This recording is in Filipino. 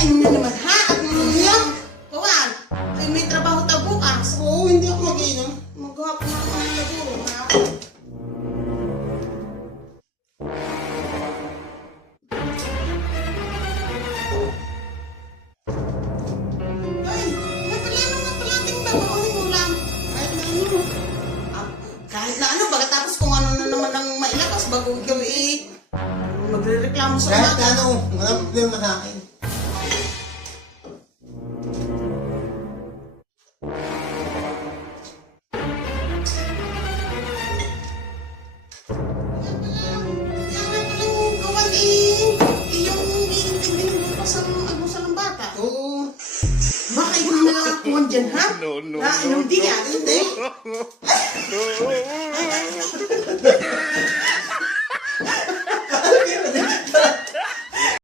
Kakain na naman ha? At ngayon, kawan, ay may trabaho ta bukas. Oo, hindi ako mag-inom. Maghapon na naman na siguro ha? Ay, may plano na pala ating babaunin ulam. Kahit na ano. Ah, kahit na ano, pagkatapos kung ano na naman ang mailakas bago ikaw magre-reklamo sa Kahit umaga. ano, walang problema sa akin. Oo. Baka ikaw na nakakuhan dyan, ha? No. Na, hindi yan. Hindi.